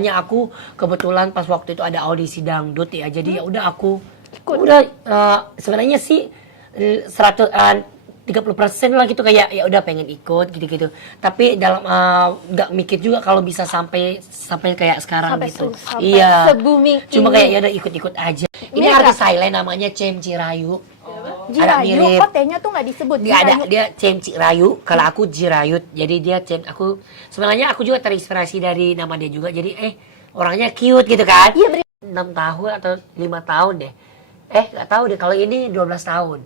Hanya aku kebetulan pas waktu itu ada audisi dangdut ya, jadi ya udah aku Ikut. udah sebenarnya sih 30% lah gitu, kayak ya udah pengen ikut gitu-gitu. Tapi dalam nggak mikir juga kalau bisa sampai kayak sekarang Sampai gitu. sampai Iya. se-booming Cuma ini. kayak ya udah ikut-ikut aja. Ini Mirip artis nggak? Thailand namanya Cem Cirayu. Agak Jirayu, mirip. kok T-nya tuh nggak disebut? Nggak ada, Jirayu. dia Cem Cirayu, kalau aku Jirayut. Jadi dia Cem, aku sebenarnya aku juga terinspirasi dari nama dia juga. Jadi orangnya cute gitu kan. Iya, 6 tahun atau 5 tahun deh. Nggak tahu deh, kalau ini 12 tahun.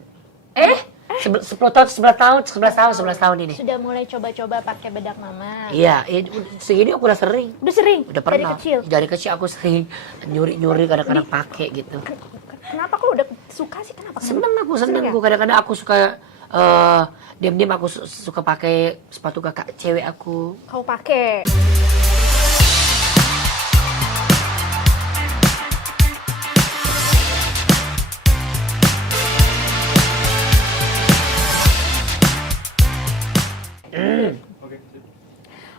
10 tahun, 11 tahun ini. Sudah mulai coba-coba pakai bedak mama. Iya, segini aku udah sering. Udah sering? Udah pernah. Dari kecil? Dari kecil aku sering nyuri-nyuri, kadang-kadang pakai gitu. Kenapa kok udah suka sih? Kenapa? Seneng ya? aku. Kadang-kadang aku suka diam-diam aku suka pakai sepatu kakak cewek aku. Kau pakai.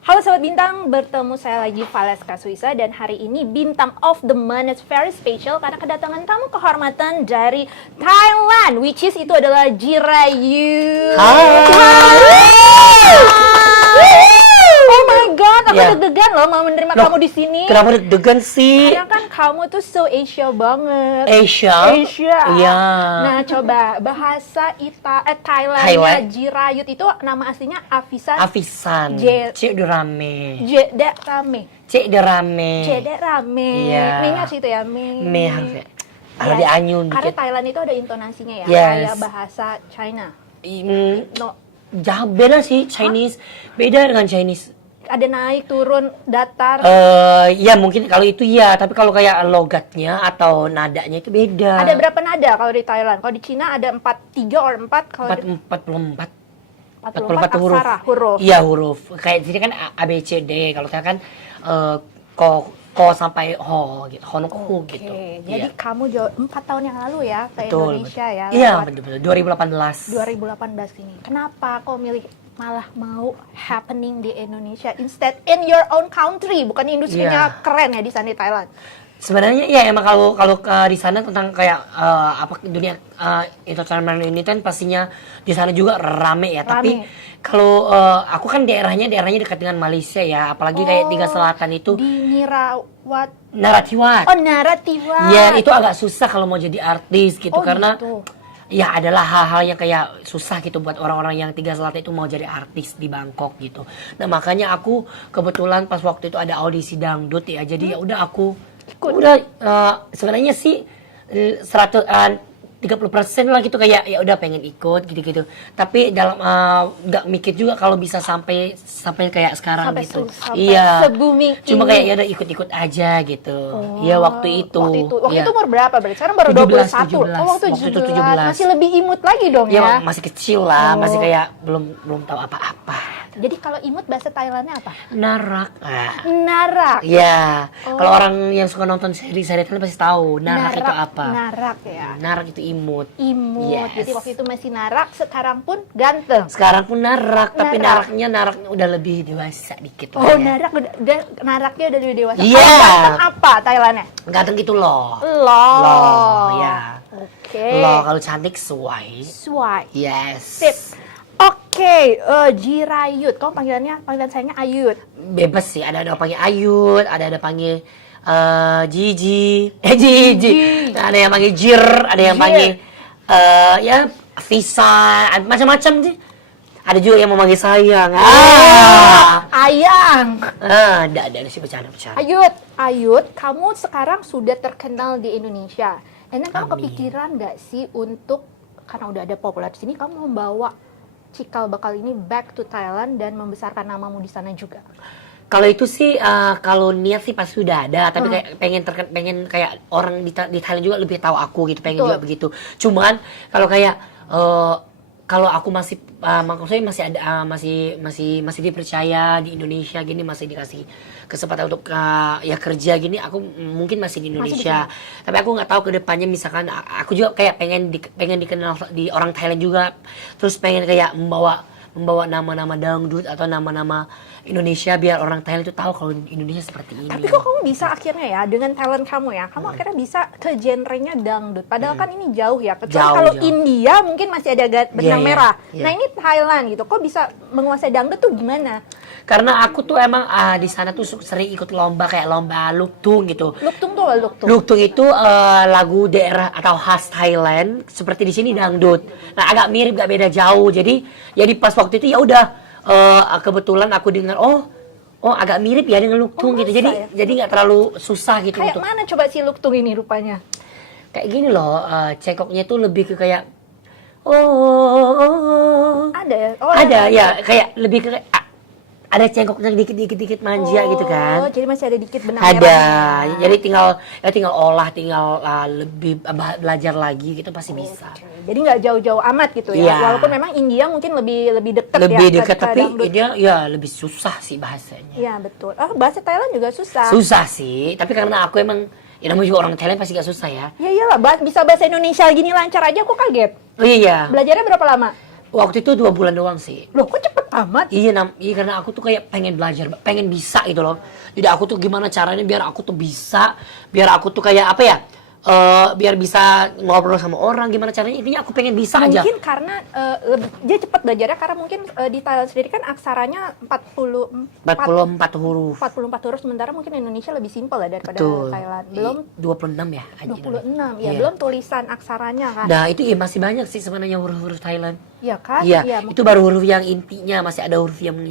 Halo Sobat Bintang, bertemu saya lagi Valeska Suisa dan hari ini Bintang of the Month is very special karena kedatangan tamu kehormatan dari Thailand, which is itu adalah Jirayu. Oh my god, aku Ya. deg-degan loh mau menerima Loh, kamu di sini. Kenapa deg-degan sih? Karena kan kamu tuh so Asia banget. Asia? Asia. Iya. Nah, coba bahasa Thailandnya Thailand. Jirayut itu nama aslinya Avisan Avisan. Cik Derame. Jedek Rame. Cik Derame. Jedek Rame. Iya. Me-nya harus itu ya, me. Me harus ya. Harus Ya, dianyun karena dikit. Thailand itu ada intonasinya ya, Yes. kayak bahasa China. No, Jauh beda sih Chinese. Beda dengan Chinese. ada naik, turun, datar. Ya mungkin kalau itu ya, tapi kalau kayak logatnya atau nadanya itu beda. Ada berapa nada kalau di Thailand? Kalau di Cina ada 43 or 4 kalau di 44 44 aksara, huruf. Iya, huruf. Kayak sini kan A B C D. Kalau saya kan ko sampai ho gitu. Honoku gitu. Jadi Iya. kamu 4 tahun yang lalu ya ke Betul, Indonesia ya. Iya, lewat betul. 2018. 2018 ini. Kenapa kok milih malah mau happening di Indonesia instead in your own country? Bukan industrinya Iya. keren ya di sana di Thailand. Sebenarnya ya emang kalau di sana tentang kayak dunia entertainment ini kan pastinya di sana juga rame ya. Tapi kalau aku kan daerahnya dekat dengan Malaysia ya, apalagi kayak Tiga Selatan itu Di Nirawat. Naratiwat. Oh, Naratiwat. Ya itu agak susah kalau mau jadi artis gitu, Oh, karena gitu. ya adalah hal-hal yang kayak susah gitu buat orang-orang yang Tiga Selatan itu mau jadi artis di Bangkok gitu. Nah makanya aku kebetulan pas waktu itu ada audisi dangdut ya, jadi ya udah aku udah sebenarnya sih 30% lah gitu, kayak ya udah pengen ikut gitu-gitu. Tapi dalam nggak mikir juga kalau bisa sampai kayak sekarang Sampai gitu. sampai Iya. se-booming Cuma ini. kayak ya udah ikut-ikut aja gitu. Iya waktu itu. Waktu Iya. itu umur berapa berarti? Sekarang baru 17, 21. Oh, waktu 17. 17. Masih lebih imut lagi dong Ya, ya. masih kecil lah, masih kayak belum tahu apa-apa. Jadi kalau imut bahasa Thailandnya apa? Narak. Narak. Ya, kalau orang yang suka nonton seri-seri itu pasti tahu narak itu apa. Narak ya. Narak itu imut. Imut. Yes. Jadi waktu itu masih narak, sekarang pun ganteng. Sekarang pun narak, tapi Narak. naraknya udah lebih dewasa dikit Oh, lah ya. naraknya udah lebih dewasa. Iya. Kalau ganteng apa Thailandnya? Ganteng gitu loh. Loh. Loh, ya. Oke. Loh, kalau cantik suai. Suai. Yes. Sip. Oke, Jirayut. Kamu panggilan sayangnya Ayut. Bebas sih, ada panggil Ayut, ada panggil Gigi. Gigi. Ada yang panggil Jir, ada yang Jir. panggil ya Visa, macam-macam sih. Ada juga yang mau manggil sayang. Ayang. Ada sih bercanda. Ayut, kamu sekarang sudah terkenal di Indonesia. Enak kamu Amin. kepikiran nggak sih untuk, karena udah ada populer di sini, kamu membawa cikal bakal ini back to Thailand dan membesarkan namamu di sana juga? Kalau itu sih, kalau niat sih pasti sudah ada, tapi kayak pengen kayak orang di Thailand juga lebih tahu aku gitu, pengen Betul. juga begitu. Cuman kalau kayak kalau aku masih maksudnya masih ada masih dipercaya di Indonesia gini, masih dikasih kesempatan untuk ya kerja gini, aku mungkin masih di Indonesia. Tapi aku nggak tahu ke depannya, misalkan aku juga kayak pengen dikenal di orang Thailand juga, terus pengen kayak membawa membawa nama-nama dangdut atau nama-nama Indonesia biar orang Thailand itu tahu kalau Indonesia seperti ini. Tapi kok kamu bisa akhirnya ya dengan talent kamu ya, kamu akhirnya bisa ke genrenya dangdut. Padahal kan ini jauh ya. Kecuali Jauh, kalau jauh. India mungkin masih ada benang Iya, merah. iya. Nah ini Thailand gitu. Kok bisa menguasai dangdut tuh gimana? Karena aku tuh emang di sana tuh sering ikut lomba kayak lomba luktung gitu. Luktung tuh apa luktung? Luktung itu lagu daerah atau khas Thailand, seperti di sini dangdut. Nah agak mirip, gak beda jauh. Jadi pas waktu itu ya udah kebetulan aku dengar oh agak mirip ya dengan luktung gitu. masa Jadi ya? jadi nggak terlalu susah gitu Kayak untuk mana coba si luktung ini rupanya? kayak gini loh. Cengkoknya tuh lebih ke kayak oh. Ada ya? Oh, Ada ya kayak lebih ke ada cengkoknya dikit manja gitu kan. Jadi masih ada dikit benang Ada, merahnya. jadi tinggal olah, tinggal lebih belajar lagi gitu pasti bisa. Jadi nggak jauh-jauh amat gitu ya. Iya. Walaupun memang India mungkin lebih dekat ya. Lebih ke dekat tapi dangdut. dia ya lebih susah sih bahasanya. Iya betul. Bahasa Thailand juga susah. Susah sih, tapi karena aku emang ya namanya juga orang Thailand pasti gak susah ya. Ya iyalah, bisa bahasa Indonesia gini lancar aja aku kaget. Oh iya, Belajarnya berapa lama? waktu itu 2 bulan doang sih. Loh, kok cepet amat? Iya, karena aku tuh kayak pengen belajar, pengen bisa gitu loh. Jadi aku tuh gimana caranya biar aku tuh bisa, biar aku tuh kayak apa ya, biar bisa ngobrol sama orang, gimana caranya, intinya aku pengen bisa aja. Mungkin karena dia cepat belajarnya karena mungkin di Thailand sendiri kan aksaranya 44 huruf. 44 huruf, sementara mungkin Indonesia lebih simpel ya daripada Betul. Thailand. Belum 26 ya. 26 ya, Iya. belum tulisan aksaranya kan. Nah itu ya masih banyak sih sebenarnya huruf-huruf Thailand. Iya kan? Iya, mungkin. itu baru huruf yang intinya, masih ada huruf yang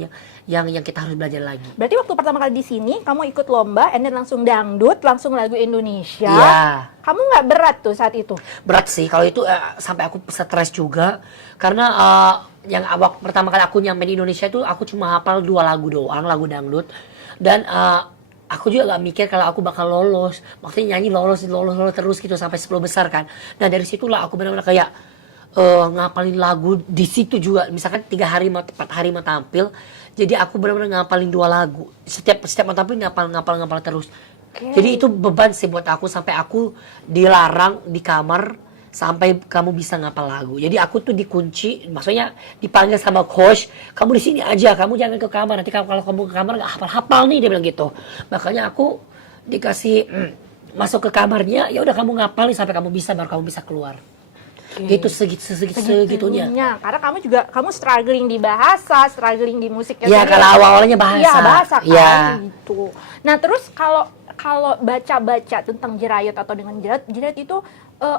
kita harus belajar lagi. Berarti waktu pertama kali di sini kamu ikut lomba, and then langsung dangdut, langsung lagu Indonesia. Iya. Kamu nggak berat tuh saat itu? Berat sih kalau itu, sampai aku stres juga karena yang pertama kali aku nyampe di Indonesia itu aku cuma hafal 2 lagu doang, lagu dangdut, dan aku juga gak mikir kalau aku bakal lolos. Maksudnya nyanyi lolos terus gitu sampai 10 besar kan. Nah dari situlah aku benar-benar kayak ngapalin lagu di situ juga. Misalkan 4 hari mau tampil, jadi aku benar-benar ngapalin 2 lagu. Setiap mau tampil ngapal terus. Oke. Jadi itu beban sih buat aku, sampai aku dilarang di kamar sampai kamu bisa ngapal lagu. Jadi aku tuh dikunci, maksudnya dipanggil sama coach, kamu di sini aja, kamu jangan ke kamar. Nanti kalau kamu ke kamar nggak hafal-hafal nih, dia bilang gitu. Makanya aku dikasih masuk ke kamarnya, ya udah kamu ngapalin sampai kamu bisa, baru kamu bisa keluar. Gitu segitunya. Karena kamu struggling di bahasa, struggling di musik. Ya kalau awalnya bahasa. Iya, bahasa kan Ya. gitu. Nah, terus kalau baca-baca tentang Jerayut atau dengan Jerayut itu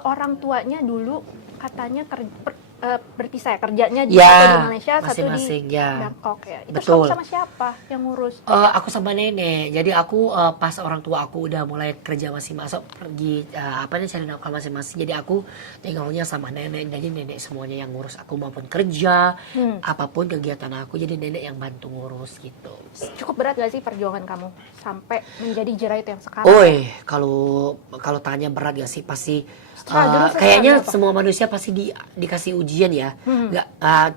orang tuanya dulu katanya berpisah ya, kerjanya Ya, satu di Malaysia, satu di masing-masing, ya. Bangkok ya. Itu Betul. kamu sama siapa yang ngurus? Aku sama nenek. Jadi aku pas orang tua aku udah mulai kerja masing-masing, pergi cari nafkah masing-masing. Jadi aku tinggalnya sama nenek. Jadi nenek semuanya yang ngurus aku maupun kerja, apapun kegiatan aku. Jadi nenek yang bantu ngurus gitu. Cukup berat gak sih perjuangan kamu sampai menjadi Jerayut yang sekarang? Kalau tanya berat gak sih, pasti Struggle kayaknya apa? semua manusia pasti dikasih ujian ya.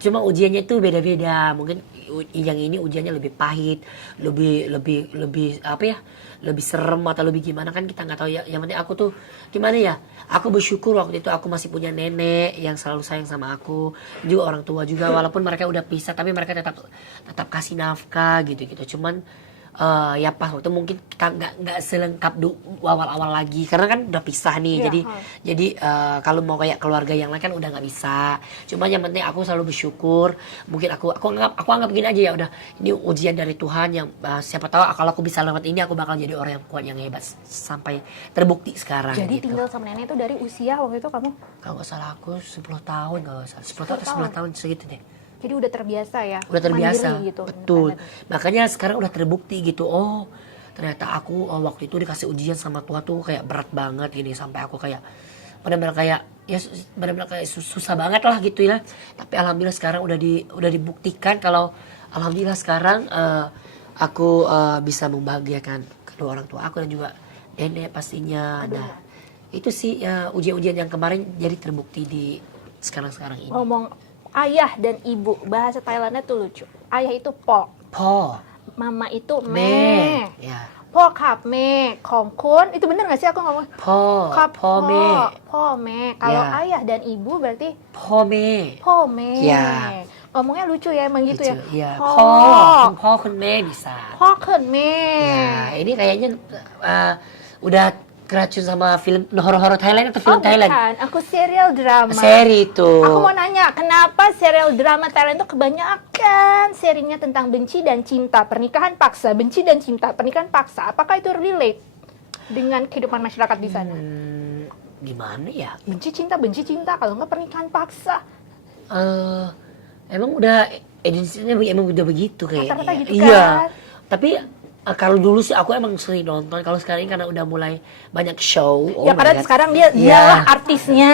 Cuma ujiannya itu beda-beda. Mungkin yang ini ujiannya lebih pahit, lebih apa ya? Lebih serem atau lebih gimana kan kita nggak tahu ya. Yang penting aku tuh gimana ya? Aku bersyukur waktu itu aku masih punya nenek yang selalu sayang sama aku, juga orang tua juga, walaupun mereka udah pisah tapi mereka tetap kasih nafkah gitu. Cuman ya pas waktu mungkin kita nggak selengkap awal-awal lagi karena kan udah pisah nih. Iya, Jadi kalau mau kayak keluarga yang lain kan udah nggak bisa. Cuma yang penting aku selalu bersyukur. Mungkin aku anggap gini aja, ya udah ini ujian dari Tuhan yang siapa tahu kalau aku bisa lewat ini aku bakal jadi orang yang kuat, yang hebat sampai terbukti sekarang. Jadi gitu. tinggal sama nenek itu dari usia waktu itu kamu? Kalau nggak salah aku 10 tahun, kalau nggak salah 10 tahun atau 11 tahun segitu deh. Jadi udah terbiasa ya? Udah terbiasa, mandiri gitu, betul. independen. Makanya sekarang udah terbukti gitu. Oh ternyata aku waktu itu dikasih ujian sama Tuhan tuh kayak berat banget gini, sampai aku kayak benar-benar kayak susah banget lah gitu ya. Tapi alhamdulillah sekarang udah dibuktikan kalau alhamdulillah sekarang aku bisa membahagiakan kedua orang tua aku dan juga nenek pastinya. Nah itu sih ujian-ujian yang kemarin jadi terbukti di sekarang ini. Ngomong ayah dan ibu, bahasa Thailandnya tuh lucu. Ayah itu po, พ่อ mama itu แม่ me. อย่า Po kap me, kongkun. Itu bener gak sih aku ngomong? พ่อ Kap พ่อแม่ po me. Kalau Ya. ayah dan ibu berarti พ่อแม่ po me. Ya. Ngomongnya lucu ya, emang gitu ya. Iya, พ่อ พ่อคุณแม่bisa. พ่อเขินแม่ Ya, ini kayaknya udah keracun sama film horor-horor Thailand atau film Thailand? Bukan, aku serial drama. Seri itu. Aku mau nanya, kenapa serial drama Thailand itu kebanyakan serinya tentang benci dan cinta, pernikahan paksa, benci dan cinta, pernikahan paksa. Apakah itu relate dengan kehidupan masyarakat di sana? Gimana ya? Benci cinta, kalau nggak pernikahan paksa. Emang udah edisinya emang udah begitu kayaknya. Rata-rata gitu Iya. kan? Tapi kalau dulu sih aku emang sering nonton. Kalau sekarang karena udah mulai banyak show. Ya my karena God. sekarang Iya. dialah artisnya.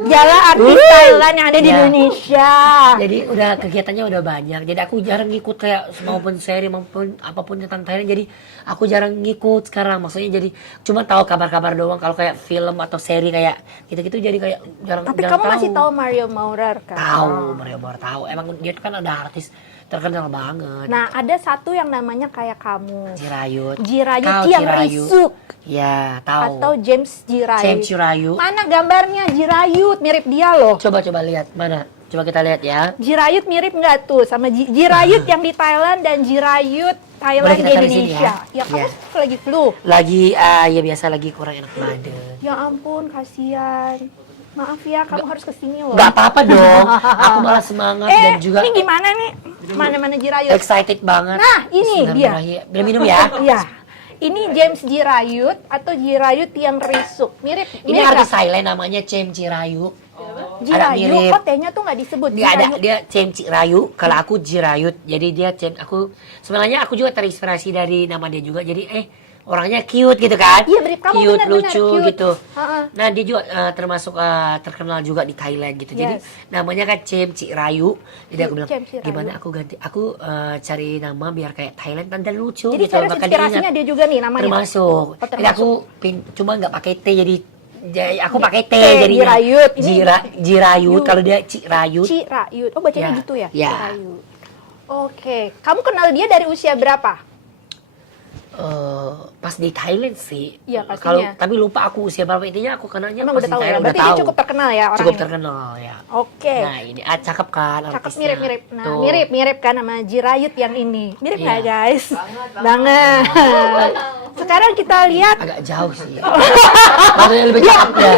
Dialah artis Thailand yang ada di Iya. Indonesia. Jadi udah kegiatannya udah banyak. Jadi aku jarang ngikut kayak maupun seri maupun apapun tentang Thailand. Jadi aku jarang ngikut sekarang. Maksudnya jadi cuma tahu kabar-kabar doang. Kalau kayak film atau seri kayak gitu-gitu jadi kayak jarang. Tapi jarang kamu masih tahu Mario Maurer kan? Tahu, Mario Maurer tahu. Emang dia tuh kan ada artis terkenal banget. Nah, ada satu yang namanya kayak kamu. Jirayut. Jirayut Kau yang Jirayut. risuk. Ya, tahu. Atau James Jirayut. James Jirayut. Mana gambarnya Jirayut? Mirip dia loh. Coba lihat mana. Coba kita lihat ya. Jirayut mirip nggak tuh sama Jirayut yang di Thailand dan Jirayut Thailand Boleh di kita taruh sini Indonesia? ya? Kamu Ya. lagi flu. Lagi ya biasa lagi kurang enak badan. Ya ampun, kasihan. Maaf ya, kamu harus kesini loh. Gak apa-apa dong. Aku malah semangat dan juga ini gimana nih? Mana-mana Jirayut? excited banget. Nah, ini dia. Bismillahirrahmanirrahim. Belum minum ya? Iya. Ini James Jirayut atau Jirayut yang risuk. Mirip. Ini mirip artis nggak? Thailand namanya Cem Cirayu. Ada Jirayut. mirip. Kok T-nya tuh nggak disebut? Dia ada Jirayut. dia Cem Cirayu. Kalau aku Jirayut. Jadi dia Cem. Aku sebenarnya aku juga terinspirasi dari nama dia juga. Jadi orangnya cute gitu kan? Iya, mirip kamu, cute, benar-benar lucu cute. gitu. Ha-ha. Nah dia juga termasuk terkenal juga di Thailand gitu. Jadi Yes. namanya kan Cem Cirayu. Jadi aku bilang Cem Cirayu. gimana aku ganti? Aku cari nama biar kayak Thailand dan lucu Jadi gitu. serius Maka inspirasinya dia juga nih namanya. termasuk. Oh, Jadi aku cuma nggak pakai T jadi aku pakai T T, jadi Jirayut. Ini Jirayut. Yu. Kalau dia Cirayut. Cirayut. Oh, bacanya Ya, gitu ya? ya. Cirayut. Oke. Kamu kenal dia dari usia berapa? Pas di Thailand sih. Iya, pastinya. Kalau tapi lupa aku usia berapa, intinya aku kenalnya Emang pas udah di tahu ya? Thailand Berarti udah dia tahu. cukup terkenal ya orang Cukup ini? terkenal ya. Oke. Nah ini cakep kan Cakep, artisnya. mirip-mirip. Nah, Tuh. mirip-mirip kan sama Jirayut yang ini. Mirip nggak Iya. guys? Banget. Sekarang kita lihat. Agak jauh sih. Maksudnya lebih cakep ya.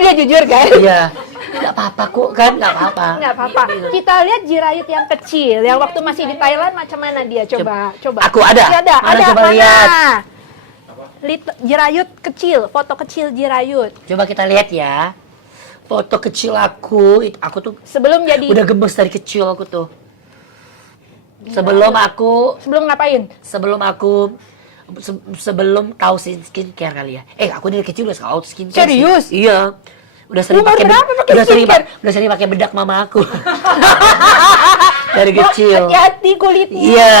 Dia jujur guys. Iya. Nggak apa-apa kok kan, nggak apa-apa. Nggak apa-apa. Kita lihat Jirayut yang kecil, yang waktu masih di Thailand macam mana dia? Coba. Aku ada. Ya, ada. Mana Ada coba mana? lihat. Jirayut kecil, foto kecil Jirayut. Coba kita lihat ya. Foto kecil aku tuh Sebelum jadi, udah gemes dari kecil aku tuh. Sebelum ngapain? sebelum tahu skincare kali ya. Aku dari kecil udah tahu skincare. Serius? Sih. Iya. Udah sering Umur pakai berapa pakai skincare? udah sering pakai bedak mama aku. Dari kecil. Hati-hati kulitnya. Iya.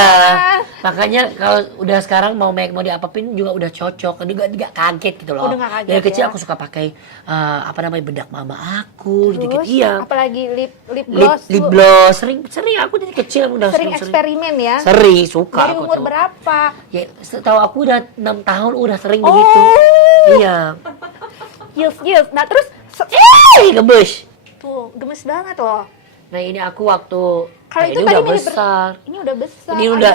Makanya kalau udah sekarang mau diapapin juga udah cocok. Nggak kaget gitu loh. Udah nggak kaget Dari kecil ya? aku suka pakai bedak mama aku gitu. Terus, Iya. apalagi lip gloss. Lip Bu. gloss sering aku dari kecil udah Sering eksperimen ya. Sering suka Dari aku umur tuh. berapa? Ya, setahu aku udah 6 tahun udah sering Oh. begitu. Iya. Gils. Nah, terus Gemes. tuh gemes banget loh. Nah, ini aku waktu Kalau itu ini tadi udah mirip besar. Ini udah besar. Ini ada. udah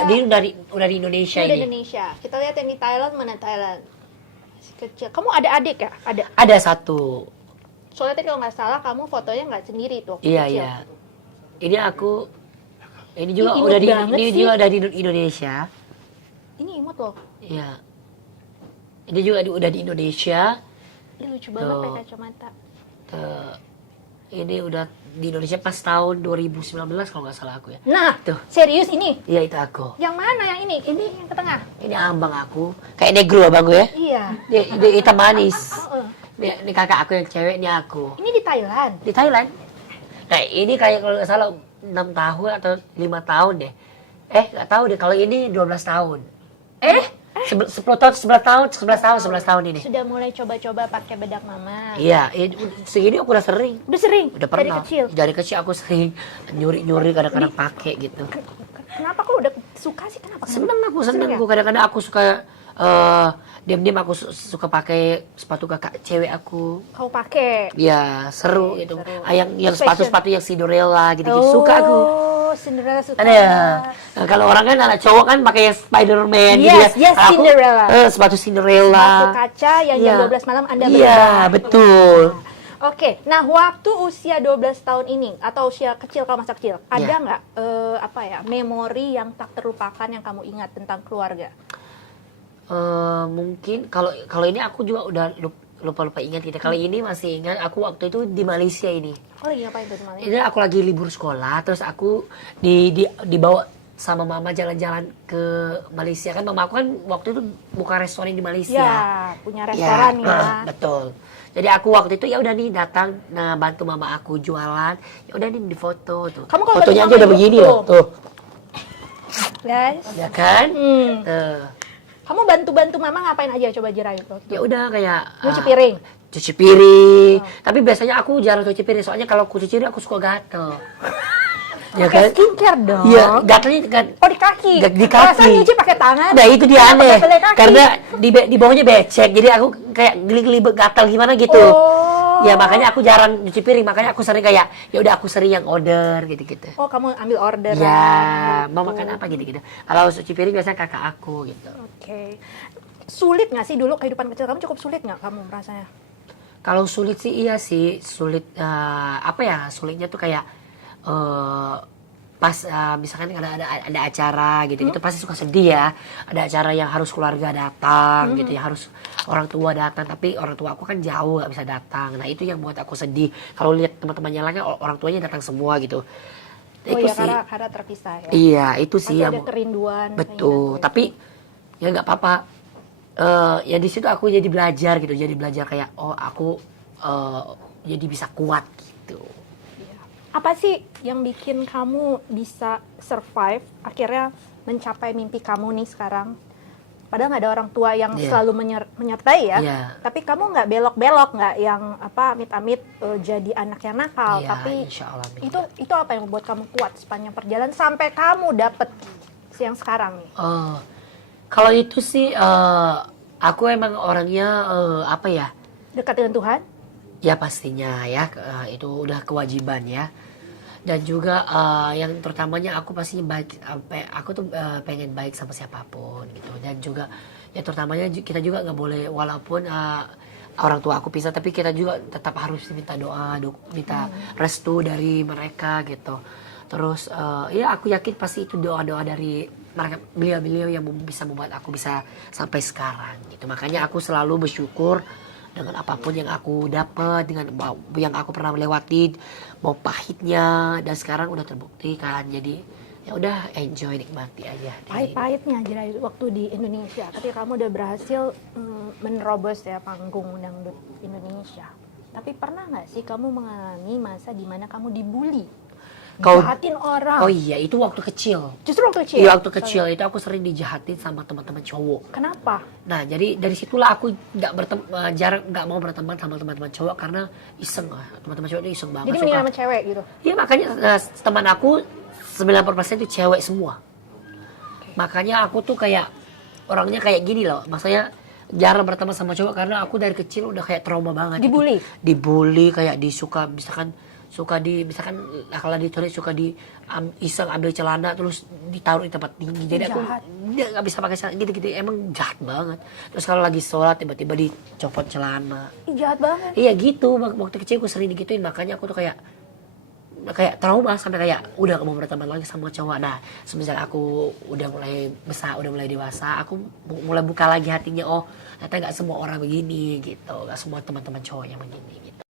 di Indonesia Ini udah ini. Indonesia. Kita lihat yang di Thailand, mana Thailand? Masih kecil. Kamu ada adik ya? Ada. Ada satu. Soalnya tadi kalau nggak salah kamu fotonya nggak sendiri tuh. waktu Iya, kecil. iya. Ini aku ini juga Ih, imut udah banget ini sih. juga dari Indonesia. Ini imut loh. Iya. Ini juga udah di Indonesia. Ini lucu banget Tuh. pakai kacamata. Ini udah di Indonesia pas tahun 2019 kalau nggak salah aku ya. Nah, Tuh. serius ini? Iya itu aku. Yang mana yang ini? Ini yang ke tengah? Ini abang aku. Kayak negro abang gue ya. Iya. Dia hitam manis. Heeh. Ini kakak aku yang cewek, ini aku. Ini di Thailand. Di Thailand. Nah ini kayak kalau nggak salah 6 tahun atau 5 tahun deh. Nggak tahu deh. Kalau ini 12 tahun. 10 tahun, 11 tahun ini. Sudah mulai coba-coba pakai bedak mama. Iya, segini aku udah sering. Udah sering? Udah pernah. Dari kecil? Dari kecil aku sering nyuri-nyuri kadang-kadang pakai gitu. Kenapa kok udah suka sih? Kenapa? Seneng Seneng aku ya? kadang-kadang aku suka diam-diam aku suka pakai sepatu kakak cewek aku. Kau pakai. Ya seru gitu. Seru. Yang Fashion. sepatu-sepatu yang Cinderella gitu-gitu suka aku. Cinderella suka. Ada ya. Nah, kalau orang kan anak cowok kan pakai yang Spider-Man gitu Yes, ya. yes, Kalau aku, Cinderella. Sepatu Cinderella. Sepatu kaca yang jam Iya. 12 malam Anda Iya, bergerak. betul. Oke, nah waktu usia 12 tahun ini atau usia kecil kalau masa kecil, ada Iya. nggak memori yang tak terlupakan yang kamu ingat tentang keluarga? Mungkin kalau ini aku juga udah lupa ingat gitu. Kalau ini masih ingat aku waktu itu di Malaysia ini. Oh lagi ngapain tuh di Malaysia? Ini aku lagi libur sekolah, terus aku dibawa sama mama jalan-jalan ke Malaysia. Kan mama aku kan waktu itu buka restoran di Malaysia. Ya, punya restoran ya. Betul. Jadi aku waktu itu ya udah nih datang, nah bantu mama aku jualan. Ya udah nih di foto tuh. Kamu kalau fotonya bantu aja mama udah begini tuh. loh, tuh. Guys, Ya kan? Tuh. kamu bantu-bantu mama ngapain aja coba jerain tuh? Ya udah kayak Nyuci piring. cuci piring. Tapi biasanya aku jarang cuci piring, soalnya kalau aku cuci piring aku suka gatel. Ya Pakai kan? skincare dong. Iya, gatelnya kan. Oh di kaki. Di kaki. Perasaan nyuci pakai tangan. Nah itu dia kenapa aneh, pakai belai kaki? karena di bawahnya becek, jadi aku kayak geli-geli gatal gimana gitu. Oh. Ya makanya aku jarang nyuci piring, makanya aku sering kayak ya udah aku sering yang order gitu-gitu. Oh kamu ambil order. Ya, mau makan apa gitu-gitu. Kalau cuci piring biasanya kakak aku gitu. Oke. Sulit nggak sih dulu kehidupan kecil kamu, cukup sulit nggak kamu merasanya? Kalau sulit sih iya sih, sulit apa ya? Sulitnya tuh kayak pas misalkan ada acara gitu-gitu pasti suka sedih ya. Ada acara yang harus keluarga datang gitu ya, harus orang tua datang, tapi orang tua aku kan jauh nggak bisa datang. Nah itu yang buat aku sedih. Kalau lihat teman-temannya lainnya orang tuanya datang semua gitu. Oh Itu iya, sih. karena terpisah ya. Iya itu Pasti sih ada yang kerinduan. betul. keinginan. Tapi ya nggak apa-apa. Ya di situ aku jadi belajar gitu, jadi belajar kayak oh aku jadi bisa kuat gitu. Iya. Apa sih yang bikin kamu bisa survive akhirnya mencapai mimpi kamu nih sekarang? Padahal nggak ada orang tua yang Iya. selalu menyertai ya. Iya. Tapi kamu nggak belok-belok, nggak yang amit-amit jadi anak yang nakal. Iya, Tapi insya Allah. itu apa yang membuat kamu kuat sepanjang perjalanan sampai kamu dapet yang sekarang nih? Kalau itu sih aku emang orangnya apa ya? Dekat dengan Tuhan? Ya pastinya ya itu udah kewajiban ya. Dan juga yang terutamanya aku pastinya baik, aku tuh pengen baik sama siapapun gitu. Dan juga ya terutamanya kita juga nggak boleh, walaupun orang tua aku pisah, tapi kita juga tetap harus minta doa, minta restu dari mereka gitu. Terus ya aku yakin pasti itu doa-doa dari mereka, beliau-beliau yang bisa membuat aku bisa sampai sekarang gitu. Makanya aku selalu bersyukur dengan apapun yang aku dapat, dengan yang aku pernah melewati, mau pahitnya, dan sekarang udah terbukti kan. Jadi ya udah enjoy, nikmati aja. Pahit-pahitnya jadi waktu di Indonesia ketika kamu udah berhasil menerobos ya panggung dangdut Indonesia. Tapi pernah nggak sih kamu mengalami masa di mana kamu dibully? Jahatin orang. Oh iya, itu waktu kecil. Justru waktu kecil? Iya, waktu kecil itu aku sering dijahatin sama teman-teman cowok. Kenapa? Nah, jadi dari situlah aku jarang nggak mau berteman sama teman-teman cowok karena iseng. Teman-teman cowok itu iseng banget. Jadi mendingan sama cewek gitu? Iya, makanya teman aku 90% itu cewek semua. Makanya aku tuh kayak orangnya kayak gini loh. Maksudnya jarang berteman sama cowok karena aku dari kecil udah kayak trauma banget. Dibully? Dibully, kayak disuka misalkan kalau di toilet suka iseng ambil celana terus ditaruh di tempat tinggi. Jadi aku nggak bisa pakai celana gitu-gitu, emang jahat banget. Terus kalau lagi sholat tiba-tiba dicopot celana. Jahat banget. Iya gitu, waktu kecil aku sering digituin, makanya aku tuh kayak trauma sampai kayak udah gak mau berteman lagi sama cowok. Nah semenjak aku udah mulai besar, udah mulai dewasa, aku mulai buka lagi hatinya. Oh ternyata nggak semua orang begini gitu, nggak semua teman-teman cowok yang begini gitu.